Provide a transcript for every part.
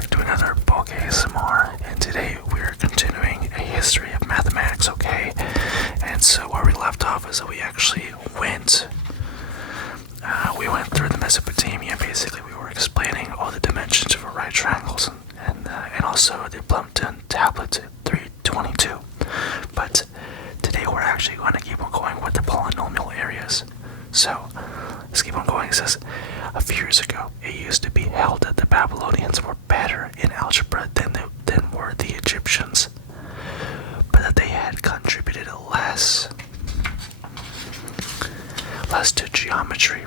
back to another book ASMR, and today we are continuing a history of mathematics, okay? And so where we left off is that we actually went through the Mesopotamia. Basically, we were explaining all the dimensions of right triangles and also the Plumpton tablet 322. But today we're actually going to keep on going with the polynomial areas. So let's keep on going. It says, a few years ago, it used to be held that the Babylonians were better in algebra than were the Egyptians, but that they had contributed less to geometry.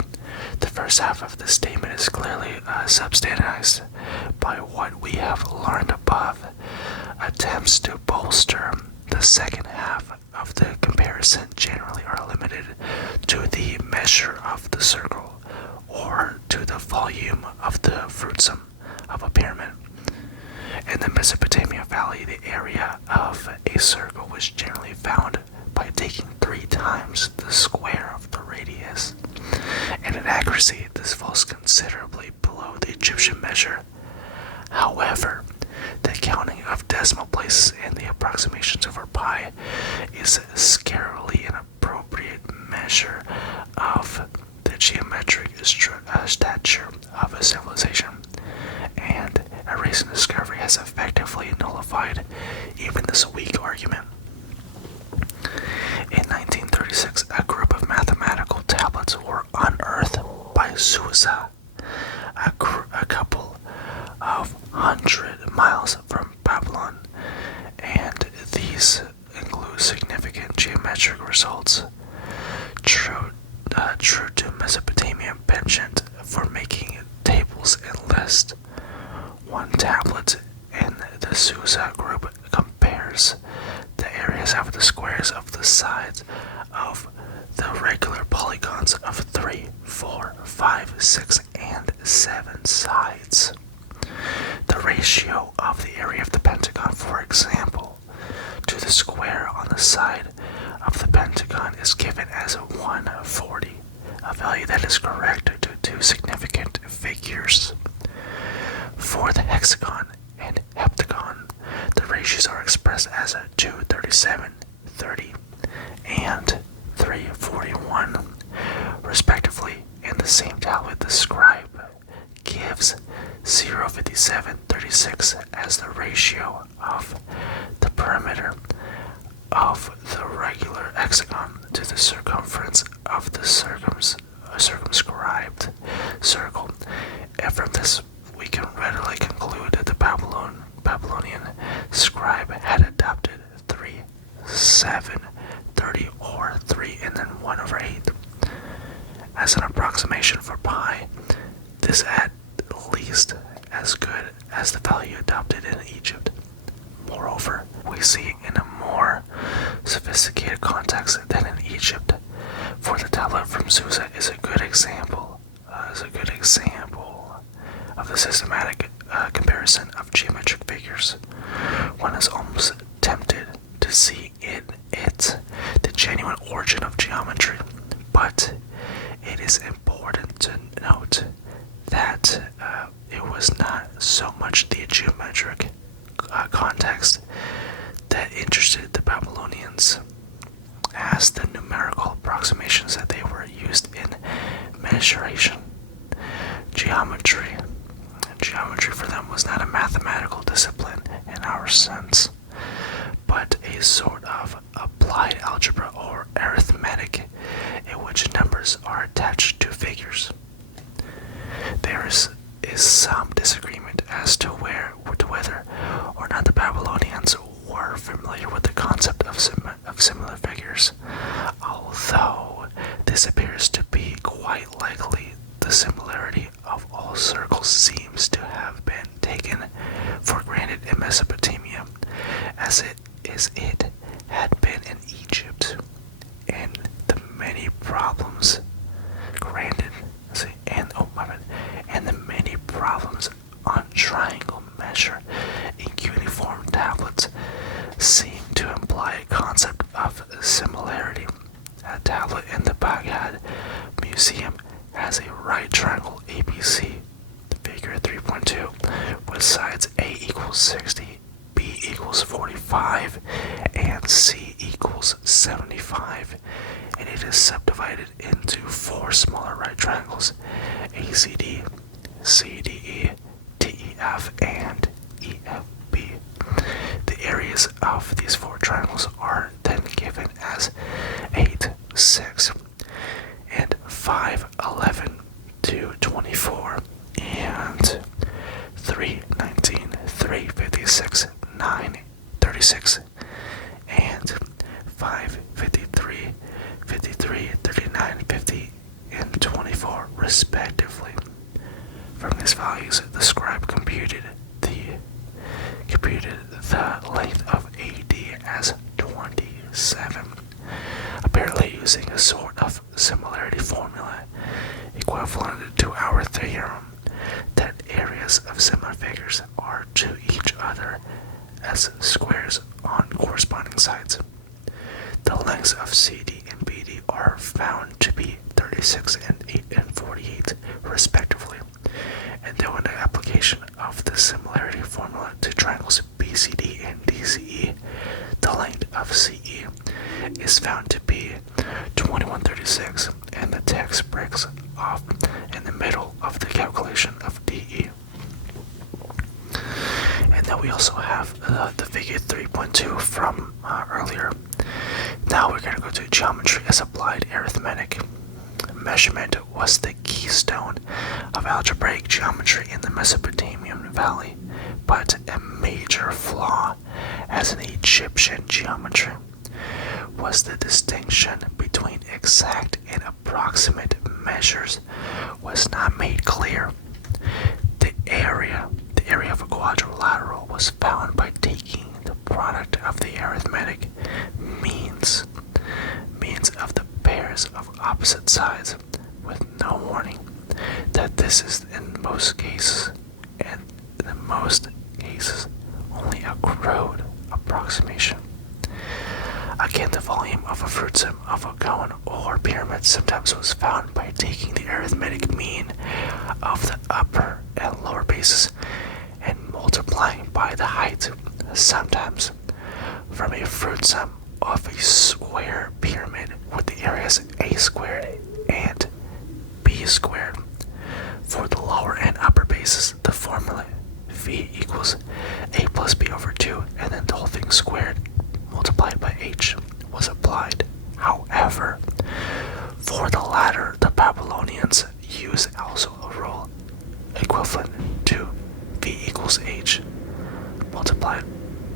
The first half of the statement is clearly substantiated by what we have learned above. Attempts to bolster the second half of the comparison generally are limited to the measure of the circle or to the volume of the fruitsum of a pyramid. In the Mesopotamia Valley, the area of a circle was generally found by taking 3 times the square of the radius. And in accuracy, this falls considerably below the Egyptian measure. However, the counting of decimal places and the approximations over pi is scarcely an appropriate measure of the geometric stature of a civilization, and a recent discovery has effectively nullified even this weak argument. In 1936, a group of mathematical tablets were unearthed by Susa, a couple of 100 miles from Babylon, and these include significant geometric results, true to Mesopotamian penchant for making tables and lists. One tablet in the Susa group compares the areas of the squares of the sides of the regular polygons of 3, 4, 5, 6, and 7 sides. The ratio of the area of the pentagon, for example, to the square on the side of the pentagon is given as 140, a value that is correct to 2 significant figures. For the hexagon and heptagon, the ratios are expressed as 237, 30, and 341, respectively. In the same tablet, the scribe gives 057, 36 as the ratio of the perimeter of the regular hexagon to the circumference of the circumscribed circle. And from this, we can readily conclude that the Babylonian scribe had adopted 3, 7, 30, or 3 and then 1/8 as an approximation for pi. This at least as good as the value adopted in Egypt. Moreover, we see in a more sophisticated context than in Egypt, for the tablet from Susa is a good example of the systematic comparison of geometric figures. One is almost tempted to see in it the genuine origin of geometry, but it is important to note that it was not so much the geometric context that interested the Babylonians as the numerical approximations that they were used in measuration. Geometry for them was not a mathematical discipline in our sense, but a sort of applied algebra or arithmetic in which numbers are attached to figures. There is some disagreement as to whether or not the Babylonians were familiar with the concept of similar figures, although this appears to be quite likely. The similarity of all circles seems to have been taken for granted in Mesopotamia, as it had been in Egypt, and the many problems on triangle measure in cuneiform tablets seem to imply a concept of similarity. A tablet in the Baghdad Museum has a right triangle ABC, figure 3.2, with sides equals 60, B equals 45, and C equals 75. And it is subdivided into 4 smaller right triangles, ACD, CDE, DEF, and EFB. The areas of these 4 triangles are then given as 8, 6, and 5, 11, 2, 24, and 3, 19, 3, 56, 9, 36, and 5, 53, 53, 39, 50, and 24, respectively. From these values, the scribe computed the length of AD as 27, apparently using a sort of similarity formula equivalent to our theorem that areas of similar figures are to each other as squares on corresponding sides. The lengths of CD and BD are found to be 36 and 8 and 48, respectively. And though an application of the similarity formula to triangles BCD and DCE, the length of CE is found to be 2136, and the text breaks off in the middle of the calculation of DE. And then we also have the figure 3.2 from earlier. Now we're going to go to geometry as applied arithmetic. Measurement was the keystone of algebraic geometry in the Mesopotamian Valley, but a major flaw as in Egyptian geometry was the distinction between exact and approximate measures was not made clear. The area of a quadrilateral was found by taking the product of the arithmetic means of the pairs of opposite sides, with no warning that this is in most cases only a crude approximation. Again, the volume of a fruitsum of a cone or pyramid sometimes was found by taking the arithmetic mean of the upper and lower bases and multiplying by the height, sometimes from a fruitsum of a square pyramid with the areas a squared and b squared. For the lower and upper bases, the formula v equals a plus b over 2, and then the whole thing squared multiplied by h was applied. However, for the latter, the Babylonians use also a rule equivalent to v equals h multiplied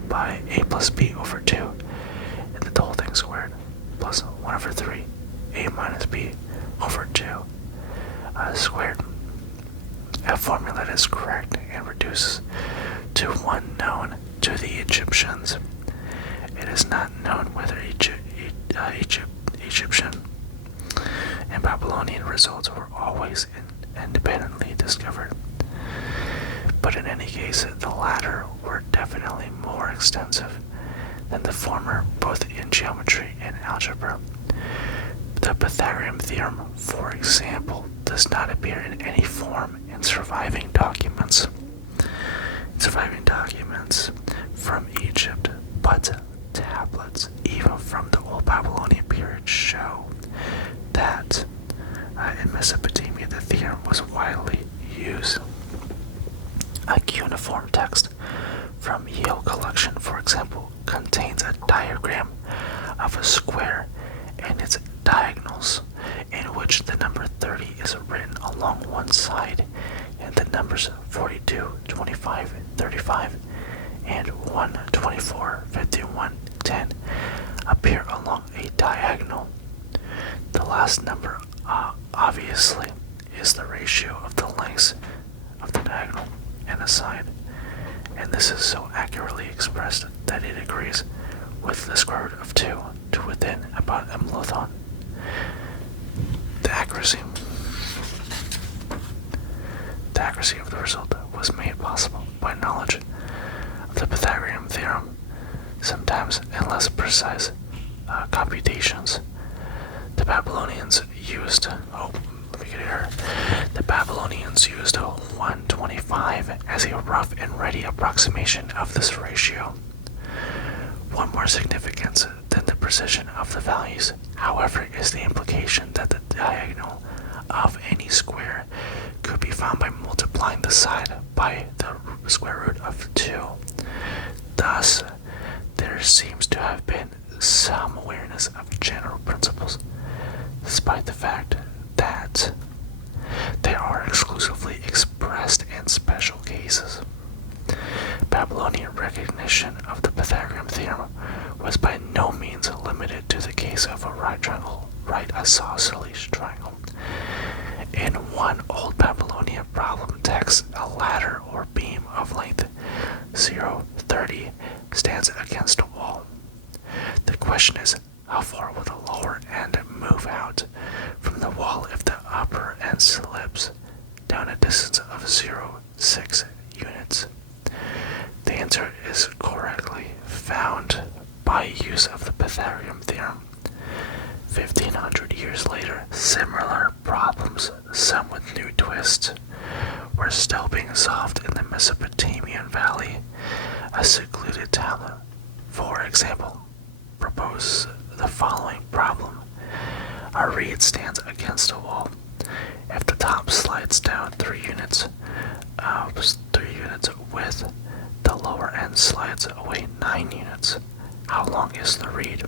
by a plus b over 2, and then the whole thing squared, plus 1 over 3, a minus b over 2 squared. A formula that is correct and reduces to one known to the Egyptians. It is not known whether Egyptian and Babylonian results were always independently discovered. But in any case, the latter were definitely more extensive than the former, both in geometry and algebra. The Pythagorean theorem, for example, does not appear in any form in surviving documents from Egypt, but tablets, even from the Old Babylonian period, show that in Mesopotamia the theorem was widely used. A cuneiform text from Yale collection, for example, contains a diagram of a square and its diagonals, in which the number 30 is written along one side and the numbers 42, 25, 35, and 1, 24, 51, 10 appear along a diagonal. The last number, obviously, is the ratio of the lengths of the diagonal and the side, and this is so accurately expressed that it agrees with the square root of 2 to within about a melothon. The accuracy of the result was made possible by knowledge of the Pythagorean theorem, sometimes in less precise computations. The Babylonians used, let me get here. The Babylonians used 125 as a rough and ready approximation of this ratio. One more significance than the precision of the values, however, is the implication that the diagonal of any square could be found by multiplying the side by the square root of 2. Thus, there seems to have been some awareness of general principles, despite the fact that they are exclusively expressed in special cases. Babylonian recognition of the Pythagorean theorem was by no means limited to the case of a right triangle, right isosceles triangle. In one old Babylonian problem text, a ladder or beam of length 0.30 stands against a wall. The question is, how far will the lower end move out from the wall if the upper end slips down a distance of 0.6 units? The answer is correctly found by use of the Pythagorean theorem. 1500 years later, similar problems, some with new twists, were still being solved in the Mesopotamian Valley. A secluded town, for example, proposes the following problem. A reed stands against a wall. If the top slides down 3 units width, the lower end slides away 9 units. How long is the reed?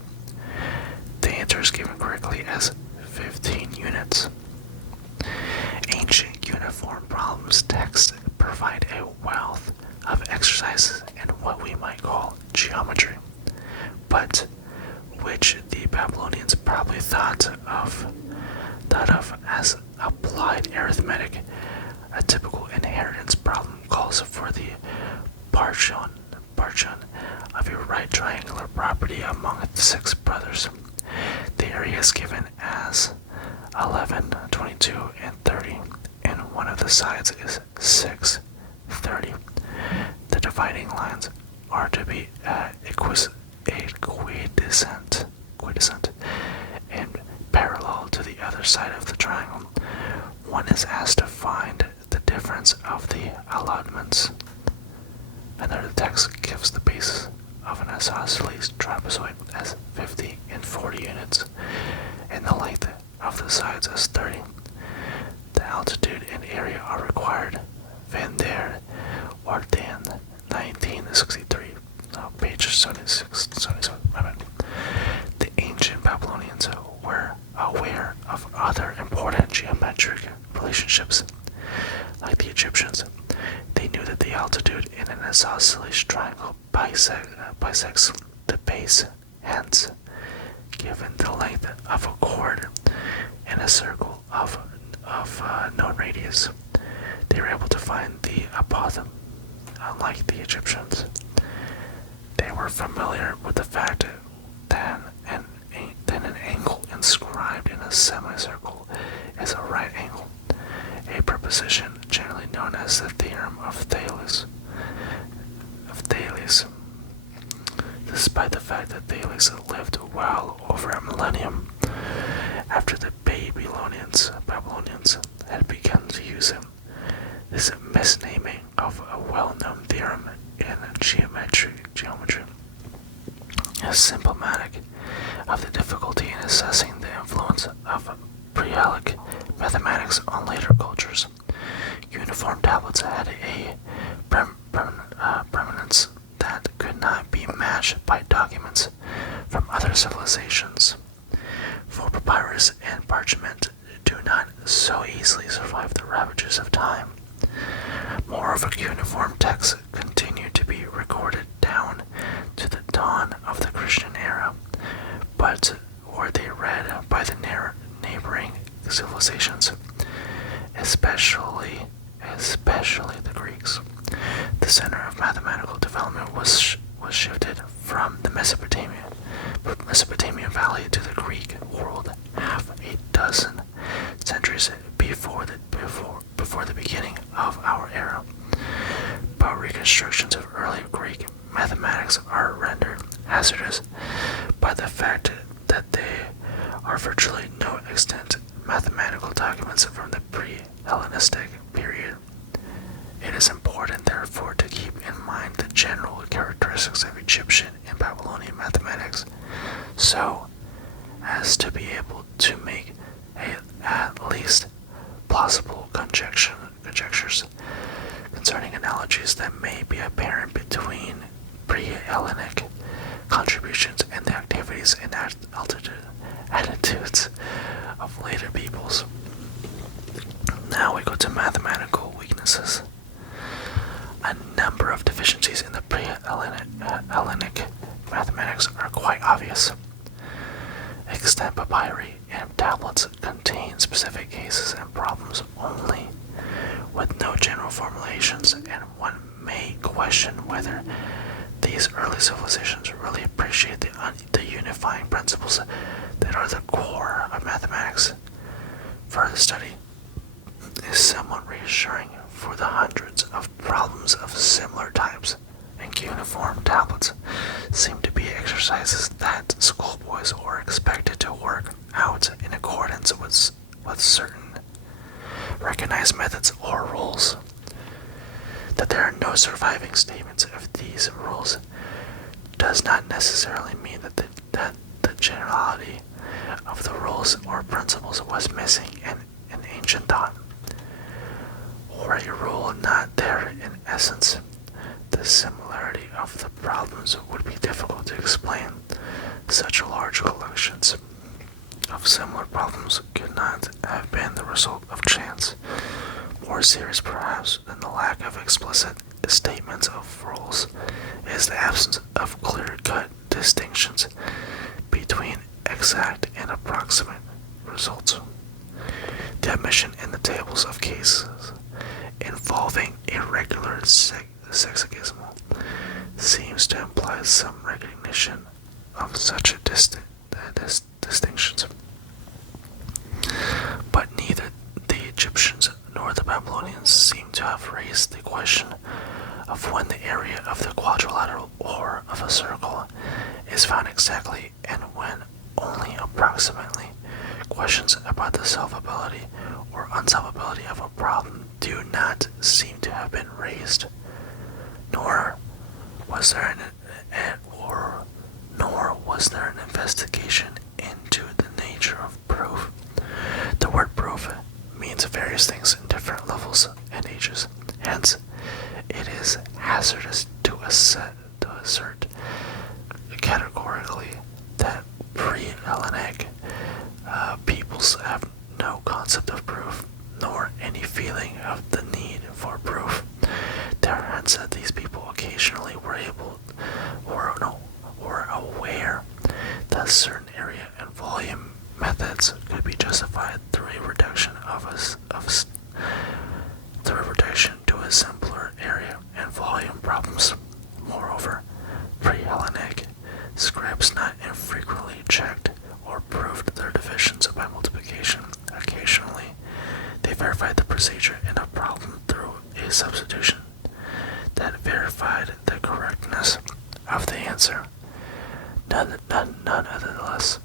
The answer is given correctly as 15 units. Ancient uniform problems texts provide a wealth of exercises in what we might call geometry, but which the Babylonians probably thought of as applied arithmetic. A typical inheritance problem calls for the partition of a right triangular property among 6 brothers. The area is given as 11, 22, and 30, and one of the sides is 6, 30. The dividing lines are to be equidistant and parallel to the other side of the triangle. One is asked to find the difference of the allotments, and there the text gives the basis of an isosceles trapezoid as 50 and 40 units, and the length of the sides as 30. The altitude and area are required. Van der Warden, 1963, page 76, 77. The ancient Babylonians were aware of other important geometric relationships. Like the Egyptians, they knew that the altitude in an isosceles triangle bisects the base. Hence, given the length of a chord in a circle of known radius, they were able to find the apothem. Unlike the Egyptians, they were familiar with the fact that an angle inscribed in a semicircle is a right angle, a proposition generally known as the theorem of Thales. Despite the fact that Thales lived well over a millennium after the Babylonians had begun to use him, this misnaming of a well-known theorem in geometry is symptomatic of the difficulty in assessing the influence of pre-Hellenic mathematics on later cultures. Uniform tablets had a permanence that could not be matched by documents from other civilizations. For papyrus and parchment do not so easily survive the ravages of time. Moreover, uniform texts continue to be recorded down to the dawn of the Christian era, but were they read by the neighboring civilizations, especially the Greeks? The center of mathematical development was shifted from the Mesopotamian Valley to the Greek world half a dozen centuries before the beginning of our era. But reconstructions of early Greek mathematics are rendered hazardous by the fact that they are virtually no extent mathematical documents from the pre-Hellenistic period. It is important, therefore, to keep in mind the general characteristics of Egyptian and Babylonian mathematics, so as to be able to make at least plausible conjectures concerning analogies that may be apparent between pre-Hellenic contributions and the activities and attitudes of later peoples. Now we go to mathematical weaknesses. A number of deficiencies in the pre-Hellenic mathematics are quite obvious. Extant papyri and tablets contain specific cases and problems only, with no general formulations, and one may question whether these early civilizations really appreciate the unifying principles that are the core of mathematics. Further study is somewhat reassuring, for the hundreds of problems of similar types and cuneiform tablets seem to be exercises that schoolboys are expected to work out in accordance with certain recognized methods or rules. That there are no surviving statements of these rules does not necessarily mean that the generality of the rules or principles was missing in ancient thought, or a rule not there in essence. The similarity of the problems would be difficult to explain. Such large collections of similar problems could not have been the result of chance. More serious, perhaps, than the lack of explicit statements of rules is the absence of clear-cut distinctions between exact and approximate results. The omission in the tables of cases involving irregular sexagesmal seems to imply some recognition of such distinctions. But neither the Egyptians nor the Babylonians seem to have raised the question of when the area of the quadrilateral or of a circle is found exactly and when only approximately. Questions about the solvability or unsolvability of a problem do not seem to have been raised, nor was there an investigation into the nature of proof. The word proof means various things in different levels and ages. Hence, it is hazardous to assert categorically that pre-Hellenic peoples have no concept of proof, nor any feeling of the need for proof. There are hints that these people occasionally were aware that certain area and volume methods could be justified through a reduction to a simpler area and volume problems. Moreover, pre-Hellenic scripts not infrequently checked or proved their divisions by multiplication. Occasionally, they verified the procedure in a problem through a substitution that verified the correctness of the answer. Nonetheless,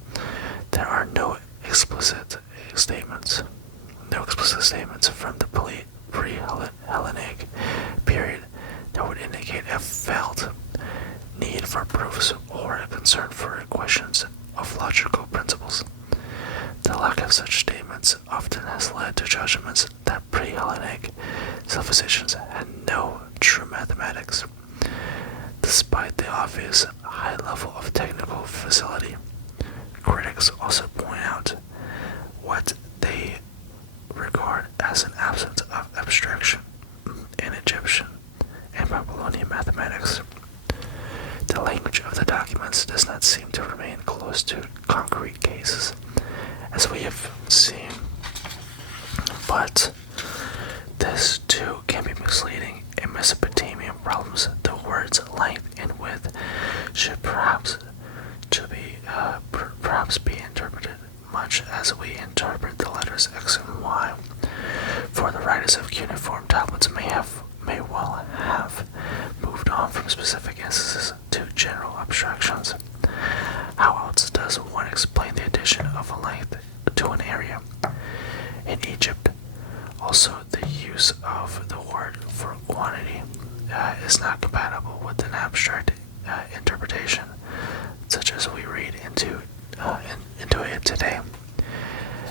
there are no explicit statements from the pre-Hellenic period that would indicate a felt need for proofs or a concern for questions of logical principles. The lack of such statements often has led to judgments that pre-Hellenic civilizations had no true mathematics. Despite the obvious high level of technical facility, critics also point out what they regard as an absence of abstraction in Egyptian and Babylonian mathematics. The language of the documents does not seem to remain close to concrete cases, as we have seen, but this too can be misleading. In Mesopotamian problems, the words length and width should perhaps be interpreted much as we interpret the letters X and Y. For the writers of cuneiform tablets may well have moved on from specific instances to general abstractions. How else does one explain the addition of a length to an area? in Egypt. Also, the use of the word for quantity is not compatible with an abstract interpretation, such as we read into it today.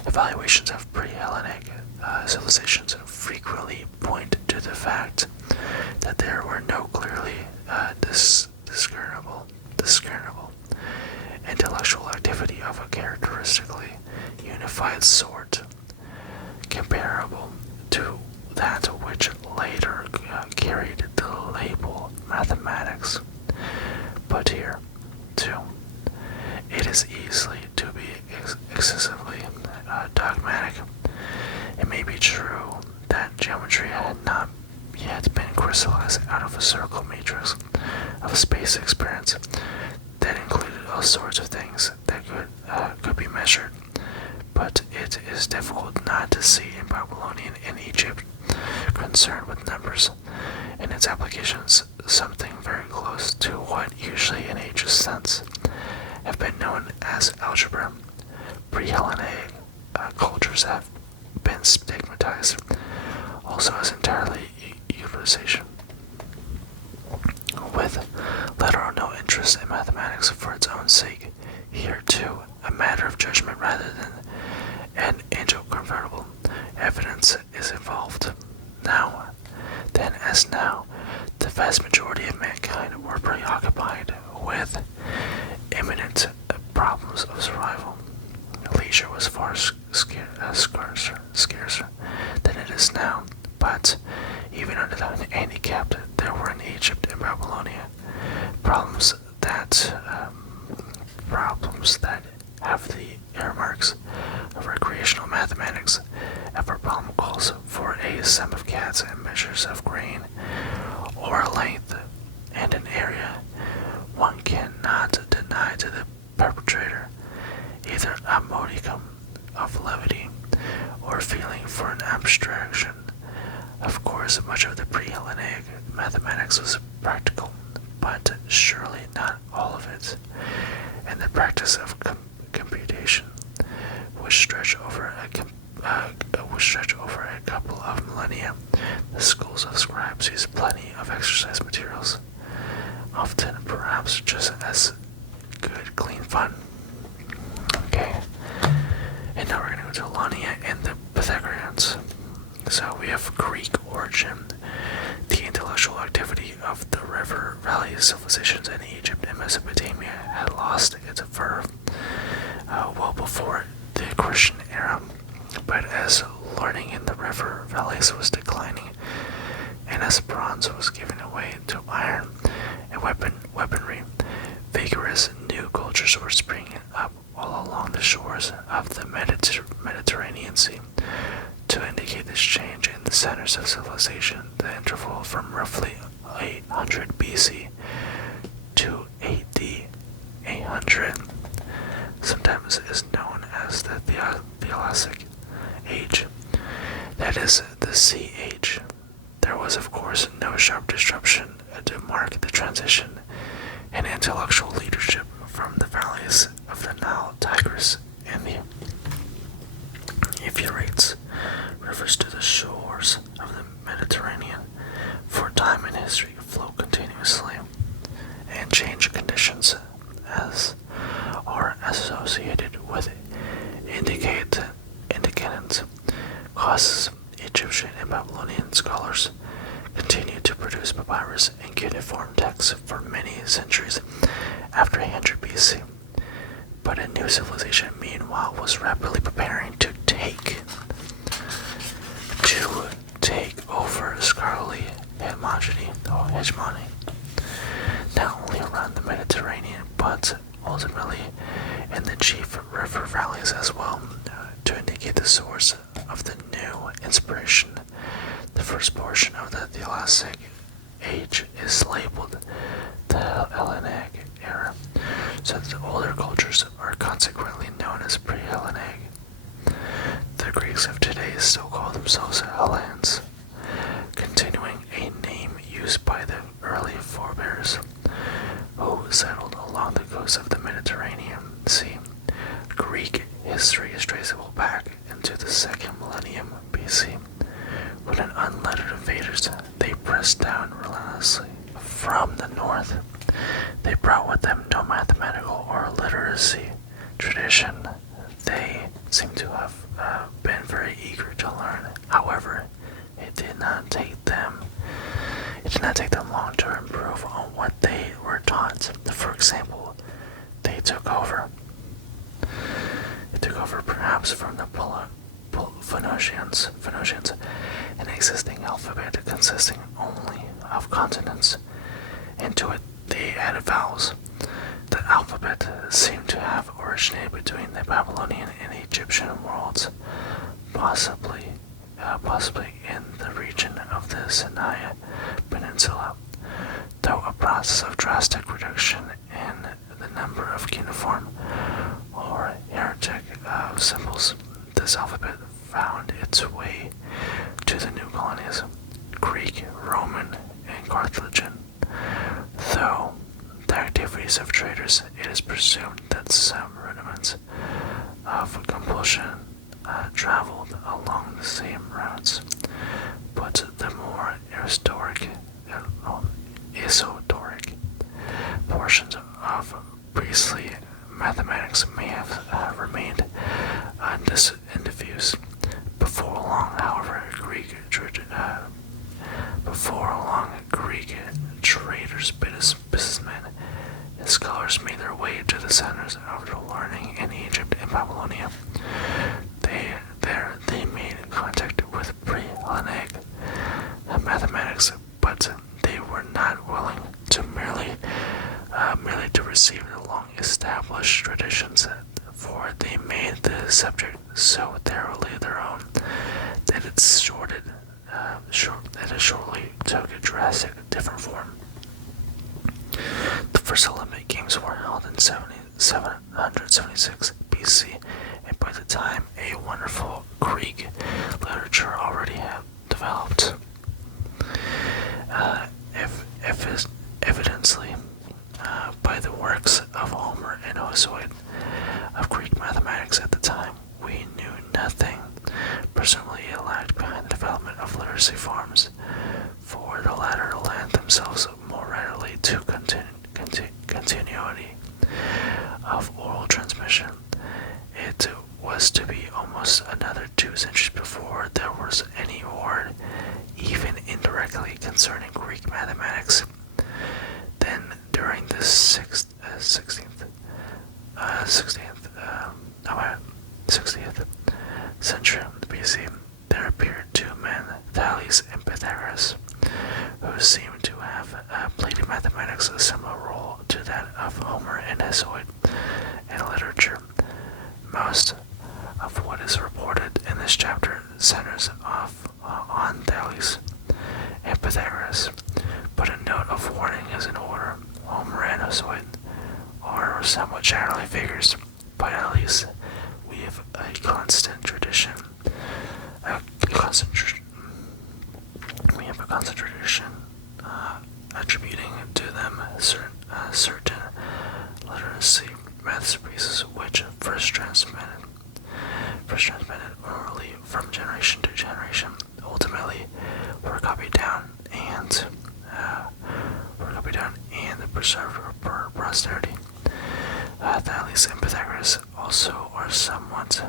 Evaluations of pre-Hellenic civilizations frequently point to the fact that there were no clearly discernible intellectual activity of a characteristically unified sort, comparable to that which later carried the label mathematics. But here, too, it is easily to be excessively dogmatic. It may be true that geometry had not yet been crystallized out of a circle matrix of space experience that included all sorts of things that could be measured, but it is difficult not to see in Babylonian and Egypt concerned with numbers and its applications something very close to what usually in ancient sense have been known as algebra. Pre-Hellenic cultures have been stigmatized also as entirely utilization, with little or no interest in mathematics for its own sake. Here, too, a matter of judgment rather than an incontrovertible evidence is involved. Now, then as now, the vast majority of mankind were preoccupied with imminent problems of survival. Leisure was far scarcer than it is now, but even under the handicapped, there were in Egypt and Babylonia problems that have the earmarks of recreational mathematics. If a problem calls for a sum of cats and measures of grain, or a length and an area, one cannot deny to the perpetrator either a modicum of levity or feeling for an abstraction. Of course, much of the pre-Hellenic mathematics was practical, but surely not all of it, and the practice of computation which stretched over a couple of millennia. The schools of scribes used plenty of exercise materials, often perhaps just as good clean fun. Okay, and now we're going to go to Ionia and the Pythagoreans. So we have Greek origin. The intellectual activity of the river valley civilizations in Egypt and Mesopotamia had lost its verve well before the Christian era. But as learning in the river valleys was declining, and as bronze was given away to iron and weaponry, vigorous new cultures were springing up all along the shores of the Mediterranean Sea. To indicate this change in the centers of civilization, the interval from roughly 800 BC to AD 800 sometimes is known as the Theocratic Age, that is, the Sea Age. There was, of course, no sharp disruption to mark the transition in intellectual leadership from the valleys of the Nile, Tigris, and the Euphrates rivers to the shores of the Mediterranean. For time and history flow continuously, and change conditions as are associated with indicators causes. Egyptian and Babylonian scholars continue to produce papyrus and cuneiform texts for many centuries after 800 BC. But a new civilization, meanwhile, was rapidly preparing to take over scholarly hegemony, not only around the Mediterranean, but ultimately in the chief river valleys as well, to indicate the source of the new inspiration. The first portion of the Theocratic Age is labeled the Hellenic era, so that the older cultures are consequently known as pre-Hellenic. The Greeks of today still call themselves Hellenes, continuing a name used by the early forebears who settled along the coast of the Mediterranean Sea. Greek history is traceable back into the second millennium pressed down relentlessly. From the north, they brought with them no mathematical or literacy tradition. They seem to have been very eager to learn. However, it did not take them long to improve on what they were taught. For example, they took over perhaps from the Phoenicians, an existing alphabet consisting only of consonants. Into it they added vowels. The alphabet seemed to have originated between the Babylonian and Egyptian worlds, possibly in the region of the Sinai Peninsula, though a process of drastic reduction in the number of cuneiform or heretic symbols. This alphabet found its way to the new colonies, Greek, Roman, and Carthaginian. Though the activities of traders, it is presumed that some rudiments of compulsion traveled along the same routes, but the more esoteric portions of priestly mathematics may have remained undifused. Before long, however, Greek traders, businessmen, and scholars made their way to the centers of the learning in Egypt and Babylonia. They made contact with pre-Hellenic mathematics, but they were not willing to merely to receive the long-established traditions, for they made the subject so thoroughly their own that it shortly took a drastic different form. The first Olympic Games were held in 776 BC, and by the time a wonderful Greek literature already had developed. Evidently, by the works of Homer and Hesiod of Greek mathematics at the time, we knew nothing. Presumably it lagged behind the development of literacy forms, for the latter lend themselves more readily to continuity of oral transmission. It was to be almost another 2 centuries before there was any word, even indirectly, concerning Greek mathematics. Then, during the 60th century BC, there appeared 2 men, Thales and Pythagoras, who seem to have played mathematics a similar role to that of Homer and Hesiod in literature. Most of what is reported in this chapter centers on Thales and Pythagoras, but a note of warning is in order. Homer and Hesiod are somewhat shadowy figures, but at least we have a constant tradition. Attributing to them certain literacy masterpieces which first transmitted orally from generation to generation, ultimately were copied down and preserved for posterity. Thales and Pythagoras also are somewhat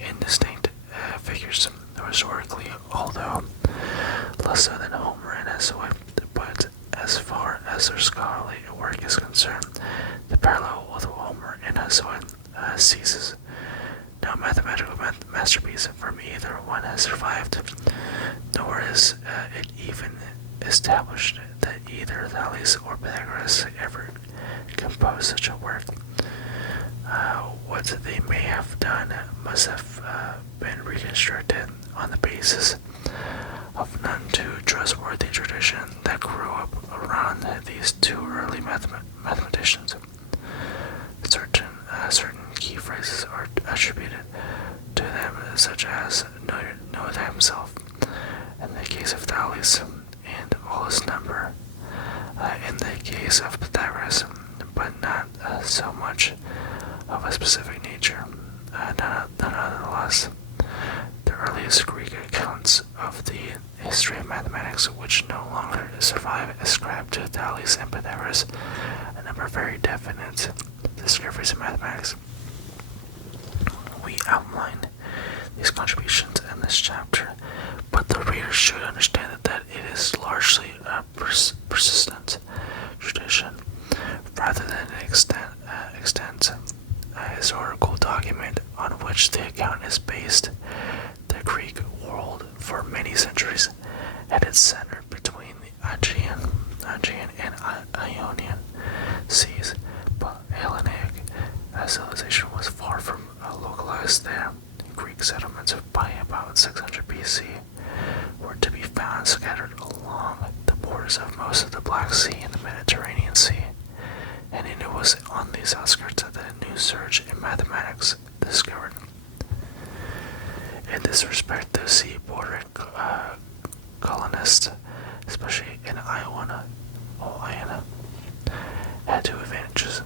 indistinct figures historically, although less so than Homer and Hesiod. But as far as their scholarly work is concerned, the parallel with Homer and Hesiod ceases. No mathematical masterpiece from either one has survived, nor is it even established that either Thales or Pythagoras ever composed such a work. What they may have done must have been reconstructed on the basis of none too trustworthy tradition that grew up around these 2 early mathematicians. Certain key phrases are attributed to them, such as know himself in the case of Thales, and all his number in the case of Pythagoras, but not so much of a specific nature. Nonetheless, the earliest Greek accounts of the history of mathematics which no longer survive ascribed to Thales and Pythagoras a number of very definite discoveries in mathematics. We outline these contributions in this chapter, but the reader should understand that it is largely a persistent tradition rather than an extent historical document on which the account is based. The Greek world for many centuries had its center between the Aegean and Ionian seas, but Hellenic civilization was far from localized there. Greek settlements by about 600 BC were to be found scattered along the borders of most of the Black Sea and the Mediterranean Sea, and it was on these outskirts that the new surge in mathematics discovered. In this respect, the sea-bordering colonists, especially in Iona, had two advantages.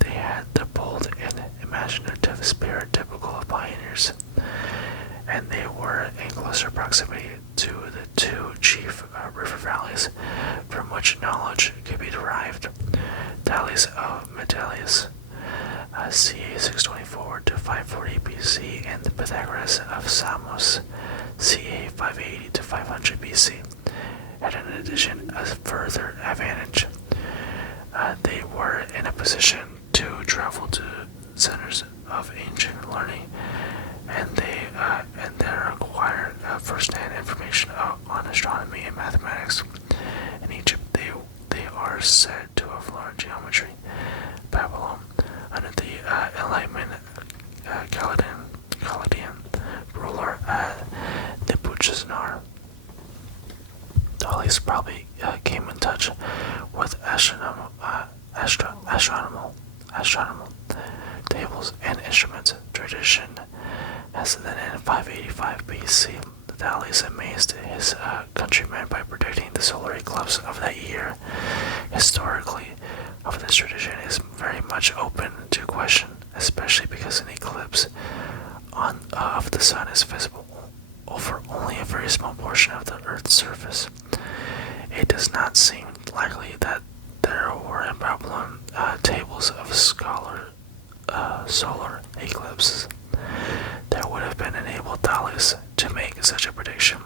They had the bold and imaginative spirit typical of pioneers, and they were in closer proximity to the two chief river valleys from which knowledge could be derived. Thales of Mitylenes, ca. 624 to 540 BC, and the Pythagoras of Samos, ca. 580 to 500 BC, had in addition a further advantage. They were in a position to travel to centers of ancient learning, and they acquired first-hand information on astronomy and mathematics. In Egypt, they are said to have learned geometry. Babylon, under the Enlightenment Chaldean ruler Nebuchadnezzar, Thales probably came in touch with astronomical tables and instruments tradition, as then in 585 BC, Thales amazed his countrymen by predicting the solar eclipse of that year. Historically, of this tradition is very much open to question, especially because an eclipse of the sun is visible over only a very small portion of the Earth's surface. It does not seem likely that there were in Babylon tables of solar eclipses that would have been enabled Thales to make such a prediction.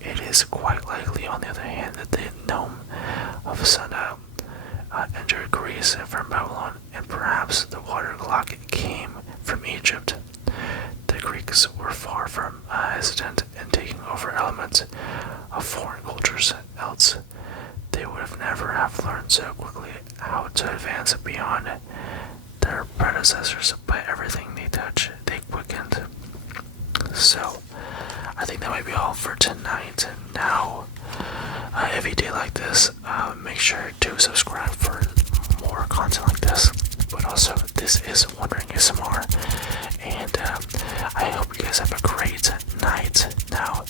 It is quite likely, on the other hand, that the nome of a sundial entered Greece from Babylon, and perhaps the water clock came from Egypt. The Greeks were far from hesitant in taking over elements of foreign cultures, else they would have never have learned so quickly how to advance beyond their predecessors. By everything they touch, they quickened. So, I think that might be all for tonight. Now, if you did like this, make sure to subscribe for more content like this. But also, this is Wondering ASMR, and I hope you guys have a great night. Now,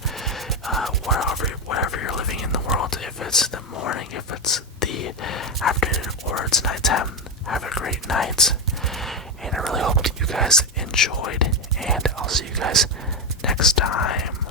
wherever you're living in the world, if it's the morning, if it's the afternoon, or it's nighttime, have a great night. And I really hope that you guys enjoyed, and I'll see you guys next time.